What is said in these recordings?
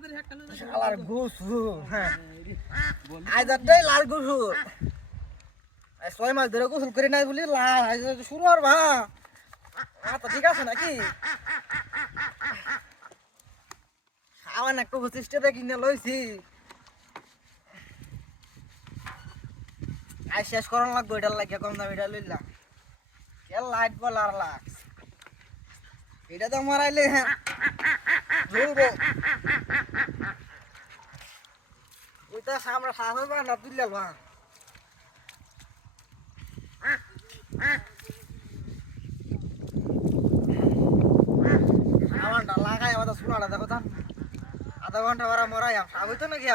শালার গুসু হ্যাঁ আজ আটটাই লাল গুসু 6 মাস ধরে গোসল করি নাই বলি লাল আজ শুরু আর ভা তো ঠিক আছে নাকি আমার একটা 25 টাকা কিনে লইছি আই শেষ করার লাগবে এটার লাগে কম দাম এটা লইলাম কে লাইট বলার লাগ এটা তো মারাইলে ঝুলবো ওইটা সামনে সাহস না তুললে বা আমারটা লাগাই আমাদের শোনাটা দেখো তা আধা ঘন্টা ওরা মরাই সাবই তো নাকি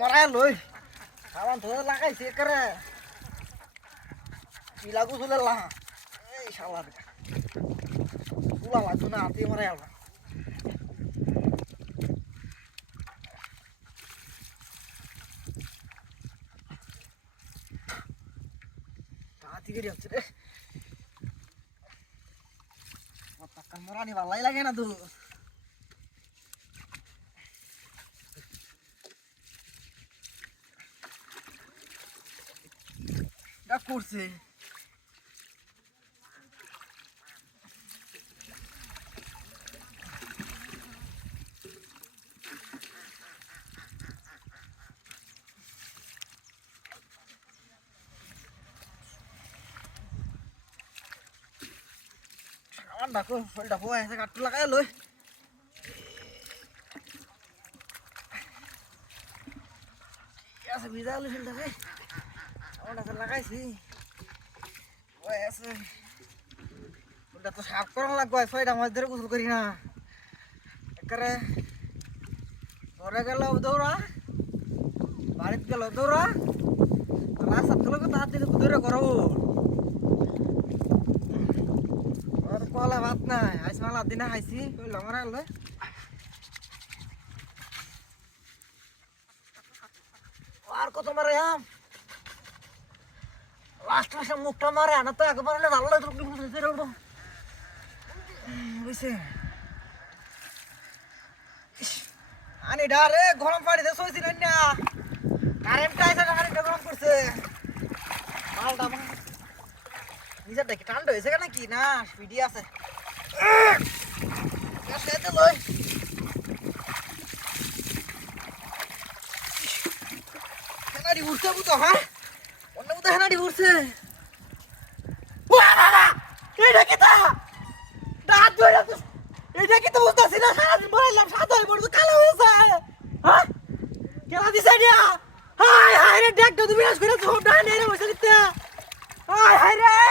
মরাই লই আমার ধরে লাগাইছে করে পিলা গুছলে লা এই শালা তুলা লাগতো না হাতে মরাই আলা হাতি গেড়ি হচ্ছে রে টাকা মরানি ভালাই লাগে না তো করছে আমার ডাকো ফলটা হয়ে কাটতে লাগাই লই ঠিক আছে ভিজা আলু ফেলতে আমার ডাকে লাগাইছি আছে ওটা তো সাফ করানো লাগবে 6টা মাস ধরে গোসল করি না একেবারে ঘরে গেল দৌড়া বাড়িতে গেল দৌড়া রাস্তা গেল তাড়াতাড়ি দৌড়ে করবো আর কলা ভাত নাই আইস মালা দিনে খাইছি ওই লঙ্গরা লয় আর কত মারে লাস্ট মাসে মুখটা মারে না তো একবার ভালো লাগে বুঝছে আনি ডারে গরম পানি দিয়ে শোইছি না কারেন্টটা এসে কারেন্টটা গরম করছে মালটা নিজের দেখি ঠান্ডা হয়েছে কেন কি না স্পিডি আছে লই হেনাডি উঠছে বুঝো হ্যাঁ অন্য বুঝো হেনাডি উঠছে এটা কি তা দাঁত ধরে এটা কি তো বুঝতেছি না সারাদিন বলাইলাম সাদা হয়ে পড়তো কালো হয়েছে হ্যাঁ কেলা দিছে রে হাই হাই রে দেখ তো তুমি আজ করে তো ডান রে বসে দিতে হাই হাই রে